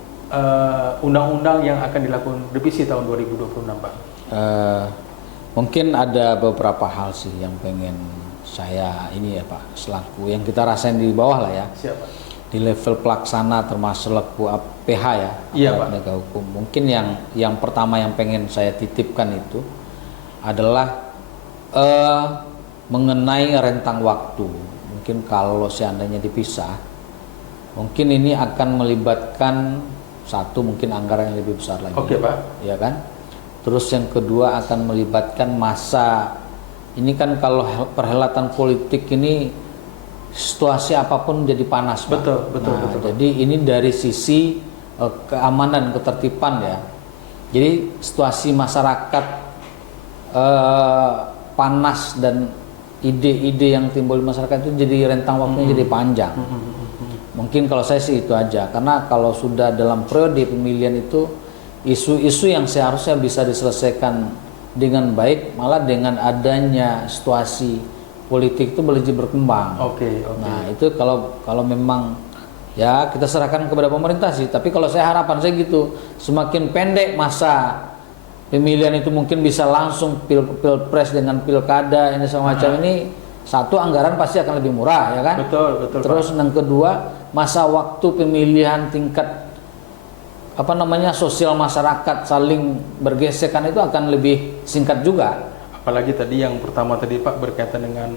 undang-undang yang akan dilakukan revisi tahun 2026 Pak. Mungkin ada beberapa hal sih yang pengen saya ini ya Pak, selaku yang kita rasain di bawah lah ya. Siapa? Di level pelaksana termasuk selaku PH ya, Iya, Pak. penegak hukum. Mungkin yang pertama yang pengen saya titipkan itu adalah mengenai rentang waktu. Mungkin kalau seandainya dipisah, mungkin ini akan melibatkan satu mungkin anggaran yang lebih besar lagi. Oke Pak. Ya kan? Terus yang kedua akan melibatkan masa. Ini kan kalau perhelatan politik ini situasi apapun jadi panas, Pak. Betul. Jadi ini dari sisi keamanan, ketertiban ya. Jadi situasi masyarakat panas dan ide-ide yang timbul di masyarakat itu jadi rentang waktunya jadi panjang. Mungkin kalau saya sih itu aja. Karena kalau sudah dalam periode pemilihan itu isu-isu yang seharusnya bisa diselesaikan dengan baik, malah dengan adanya situasi politik itu boleh berkembang. Oke. Nah itu kalau memang ya kita serahkan kepada pemerintah sih. Tapi kalau saya harapan saya gitu, semakin pendek masa pemilihan itu mungkin bisa langsung pilpres dengan pilkada ini semacam ini. Satu, anggaran pasti akan lebih murah ya kan. Betul. Terus yang kedua, masa waktu pemilihan tingkat sosial masyarakat saling bergesekan itu akan lebih singkat juga. Apalagi tadi yang pertama tadi Pak berkaitan dengan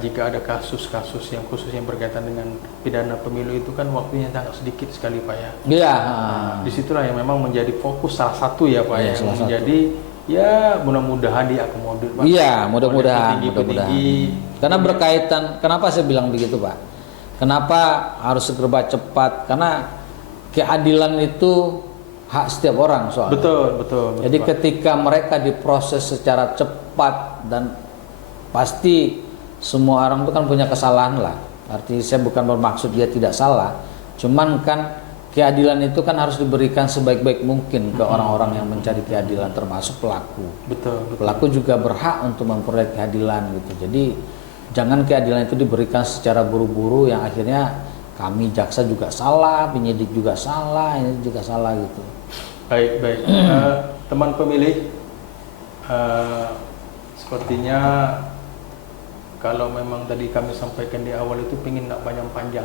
jika ada kasus-kasus yang khusus yang berkaitan dengan pidana pemilu itu kan waktunya sangat sedikit sekali Pak ya. Iya. Disitulah yang memang menjadi fokus salah satu ya Pak yang menjadi ya mudah-mudahan diakomodir Pak. Iya, mudah-mudahan. Karena Iya. berkaitan, kenapa saya bilang begitu Pak? Kenapa harus serba cepat? Karena keadilan itu hak setiap orang soalnya. Betul. Jadi Pak. ketika mereka diproses secara cepat dan pasti semua orang itu kan punya kesalahan lah. Artinya saya bukan bermaksud dia tidak salah, cuman kan keadilan itu kan harus diberikan sebaik-baik mungkin ke orang-orang yang mencari keadilan, termasuk pelaku. Betul. Pelaku juga berhak untuk memperoleh keadilan gitu. Jadi jangan keadilan itu diberikan secara buru-buru yang akhirnya kami jaksa juga salah, penyidik juga salah, ini juga salah gitu. Baik. Teman pemilih, sepertinya kalau memang tadi kami sampaikan di awal itu pingin nggak panjang-panjang,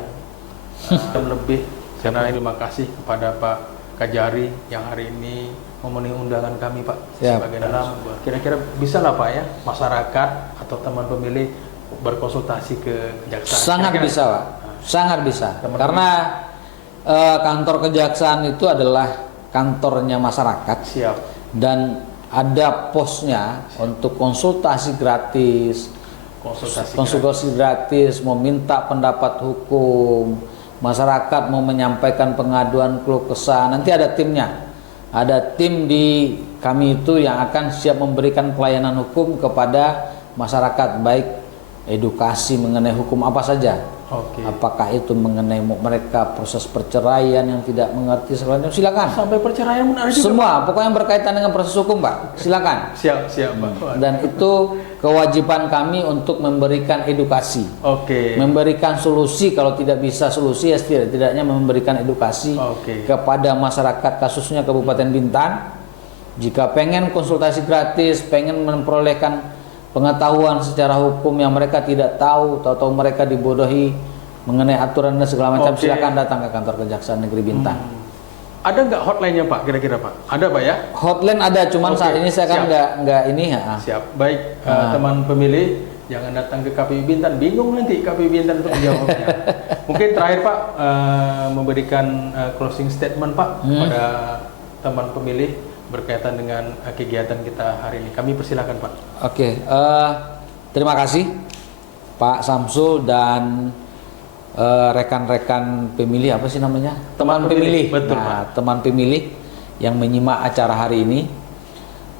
jam lebih. Karena terima kasih kepada Pak Kajari yang hari ini memenuhi undangan kami Pak. Siap. Sebagai narasumber. Kira-kira bisa lah Pak ya masyarakat atau teman pemilih berkonsultasi ke kejaksaan. Sangat Kira-kira bisa Pak, sangat bisa. Teman-teman. Karena kantor kejaksaan itu adalah kantornya masyarakat. Siap. Dan ada posnya untuk konsultasi gratis, konsultasi gratis, mau minta pendapat hukum, masyarakat mau menyampaikan pengaduan keluh kesah, nanti ada timnya. Ada tim di kami itu yang akan siap memberikan pelayanan hukum kepada masyarakat, baik edukasi mengenai hukum apa saja. Oke. Apakah itu mengenai mereka proses perceraian yang tidak mengerti segala macam, silakan. Sampai perceraian pun ada juga. Semua, pokoknya berkaitan dengan proses hukum, Pak. Silakan. Siap, Pak. Dan itu kewajiban kami untuk memberikan edukasi. Oke. Memberikan solusi, kalau tidak bisa solusi ya setidaknya memberikan edukasi kepada masyarakat, kasusnya Kabupaten Bintan. Jika pengen konsultasi gratis, pengen memperolehkan pengetahuan secara hukum yang mereka tidak tahu atau mereka dibodohi mengenai aturan dan segala macam, silakan datang ke kantor Kejaksaan Negeri Bintan. Ada nggak hotline-nya Pak kira-kira Pak? Ada Pak ya? Hotline ada, cuman saat ini saya kan nggak ini ya. Siap. Baik, teman pemilih jangan datang ke KPU Bintan, bingung nanti KPU Bintan untuk menjawabnya. Mungkin terakhir Pak memberikan closing statement Pak kepada teman pemilih berkaitan dengan kegiatan kita hari ini. Kami persilakan Pak. Oke, terima kasih Pak Samsul dan rekan-rekan pemilih, apa sih namanya? Teman pemilih. Betul, nah, Pak. teman pemilih yang menyimak acara hari ini.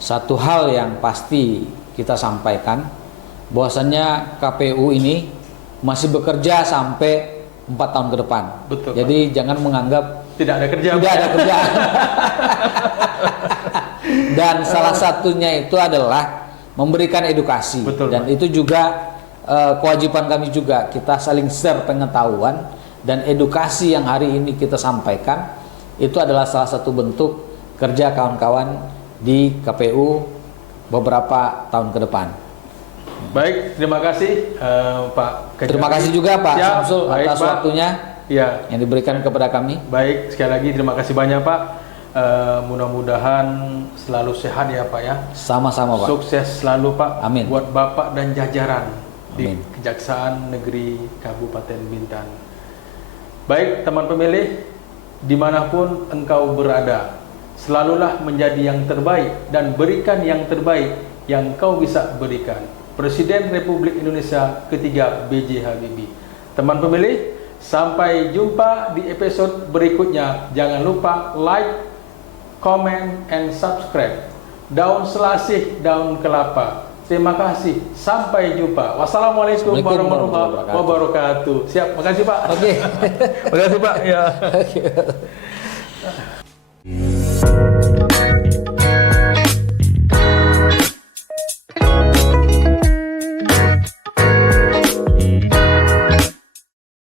Satu hal yang pasti kita sampaikan, bahwasannya KPU ini masih bekerja sampai 4 tahun ke depan. Betul, jadi jangan menganggap tidak ada kerjaan. Tidak ada kerjaan. Dan salah satunya itu adalah memberikan edukasi. Betul, dan Pak. itu juga kewajiban kami juga, kita saling share pengetahuan dan edukasi yang hari ini kita sampaikan itu adalah salah satu bentuk kerja kawan-kawan di KPU beberapa tahun ke depan. Baik, terima kasih Pak Kejari. Terima kasih juga Pak Samsul atas Pak. waktunya Ya. yang diberikan kepada kami. Baik, sekali lagi terima kasih banyak Pak. Mudah-mudahan selalu sehat ya Pak ya. Sama-sama Pak. Sukses selalu Pak. Amin. Buat Bapak dan jajaran di Amin. Kejaksaan Negeri Kabupaten Bintan. Baik teman pemilih, dimanapun engkau berada, selalulah menjadi yang terbaik dan berikan yang terbaik yang kau bisa berikan. Presiden Republik Indonesia ketiga B.J. Habibie. Teman pemilih, sampai jumpa di episode berikutnya. Jangan lupa like, comment, and subscribe. Daun selasih, daun kelapa. Terima kasih. Sampai jumpa. Wassalamualaikum warahmatullahi wabarakatuh. Siap. Makasih Pak. Oke. Makasih Pak. Ya.